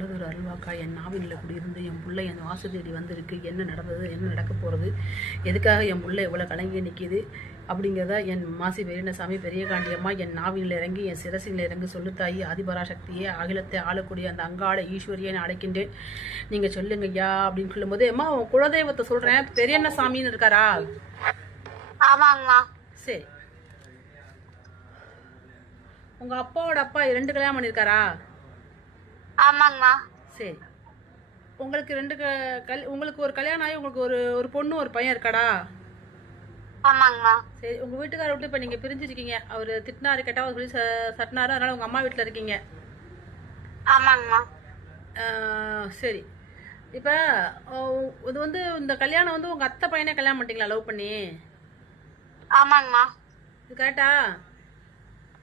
நல்லதொரு அருள்வாக்கா என் நாவினில் குடியிருந்து என் பிள்ளை என் வாசு தேடி வந்திருக்கு. என்ன நடந்தது, என்ன நடக்க போகிறது, எதுக்காக என் பிள்ளை எவ்வளோ கலங்கி நிற்கிது அப்படிங்கிறத என் மாசி பெரியனசாமி பெரிய காண்டியம்மா என் நாவினில் இறங்கி என் சிரசினில் இறங்கி சொல்லுத்தாயி ஆதிபராசக்தியே அகிலத்தை ஆளக்கூடிய அந்த அங்காள ஈஸ்வரியை நான் அழைக்கின்றேன், நீங்கள் சொல்லுங்க ஐயா அப்படின்னு சொல்லும்போது, அம்மா உன் குலதெய்வத்தை சொல்கிறேன், பெரியண்ணசாமின்னு இருக்காரா? ஆமாங்கம்மா. சரி, உங்க அப்பாவோட அப்பா 2 கல்யாணம் பண்ணிருக்காரா? ஆமாங்கம்மா. சரி, உங்களுக்கு உங்களுக்கு ஒரு கல்யாணம் ஆகி உங்களுக்கு ஒரு பொண்ணு ஒரு பையன் இருக்காடா? ஆமாங்கம்மா. சரி, உங்க வீட்டுக்கார விட்டு இப்ப நீங்க பிரிஞ்சிருக்கீங்க. அவரு திட்டினாரு, கேட்டா சொல்லி சட்டினாரு, அதனால உங்க அம்மா வீட்டுல இருக்கீங்க. ஆமாங்கம்மா. சரி, இப்ப இது வந்து இந்த கல்யாணம் வந்து உங்க அத்தை பையனே கல்யாணம் பண்ணிட்டீங்களா லவ் பண்ணி? ஆமாங்கம்மா. இது கரெக்டா?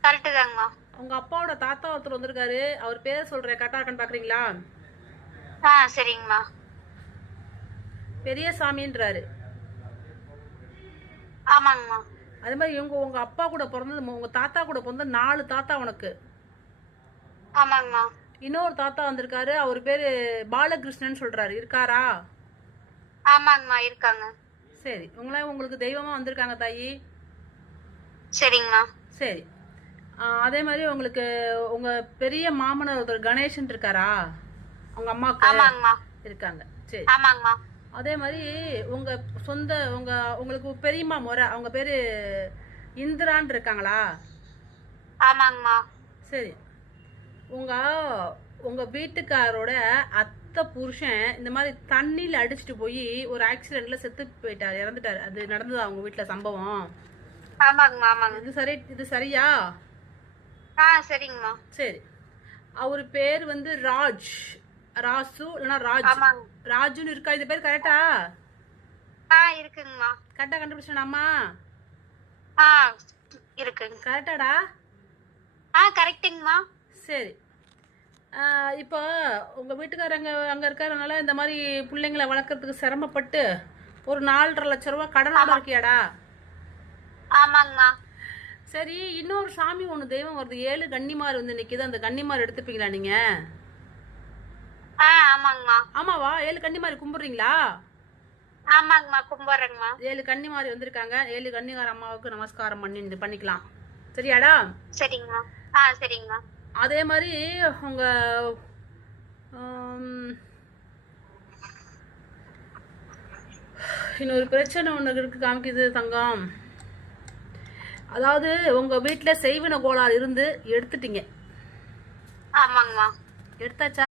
கரெக்டு தாங்கம்மா. உங்க அப்பாவோட தாத்தா ஒருத்தர் வந்திருக்காரு, அவர் பேர் சொல்றேன், கரெக்டா இருக்கான்னு பாக்குறீங்களா? சரிங்கம்மா. பெரியசாமின்றாரு. ஆமாங்கம்மா. அதே மாதிரி உங்க அப்பா கூட பிறந்தது, உங்க தாத்தா கூட பிறந்தது 4 தாத்தா உனக்கு. ஆமாங்கம்மா. இன்னொரு தாத்தா வந்திருக்காரு, அவர் பேரு பாலகிருஷ்ணன் சொல்றாரு, இருக்காரா? ஆமாங்கம்மா, இருக்காங்க. சரி, உங்களுக்கு தெய்வமா வந்திருக்காங்க தாயி. சரிங்கம்மா. சரி, அதே மாதிரி உங்களுக்கு உங்க பெரிய மாமனார் ஒருத்தர் கணேசன் இருக்காரா? உங்க அம்மாவுக்கு இருக்காங்க. சரி, ஆமாங்கம்மா. அதே மாதிரி உங்க சொந்த உங்களுக்கு பெரியம்மா முறை, அவங்க பேரு இந்திரான் இருக்காங்களா? ஆமாங்கம்மா. சரி, உங்க வீட்டுக்காரோட அத்தை புருஷன் இந்த மாதிரி தண்ணியில அடிச்சுட்டு போய் ஒரு ஆக்சிடென்ட்ல செத்து போயிட்டாரு, இறந்துட்டாரு. அது நடந்ததா அவங்க வீட்டுல சம்பவம்? ஆமாங்கம்மா. ஆமாங்க. இது சரியா? சரிங்கம்மா. சரி, அவர் பேர் வந்து ராசு இல்லைன்னா ராஜுன்னு இருக்கா? இது பேர் கரெக்டா? இருக்குங்கம்மா. கரெக்டா கண்டுபிடிச்சானாமா? இருக்குங்க. கரெக்டாடா? கரெக்டுங்கம்மா. சரி, இப்போ உங்க வீட்டுக்காரங்க அங்க இருக்கிறதுனால இந்த மாதிரி பிள்ளைங்களை வளர்க்கறதுக்கு சிரமப்பட்டு ஒரு 4.5 லட்சம் ரூபாய் கடனோட இருக்கியாடா? ஆமாங்கம்மா. சரி, இன்னொரு சாமி ஒண்ணு தெய்வம் வருது, 7 கன்னிமார் வந்து நிக்குது, அந்த கன்னிமார் எடுத்துப்பீங்களா நீங்க? ஆமாங்கம்மா. ஆமாவா? 7 கன்னிமாரி கும்பிடுறீங்களா? ஆமாங்கம்மா, கும்பிடுறேங்கம்மா. 7 கன்னிமாரி வந்திருக்காங்க, 7 கன்னிகார அம்மாவுக்கு நமஸ்காரம் பண்ணிக்கலாம். சரியாடா? சரிங்கம்மா. சரிங்கம்மா. அதே மாதிரி உங்க இன்னொரு பிரச்சனை ஒண்ணு இருக்கு காமிக்குது தங்கம். அதாவது உங்க வீட்டுல செய்வின கோளாறு இருந்து எடுத்துட்டீங்க. ஆமாங்கம்மா. எடுத்தாச்சா?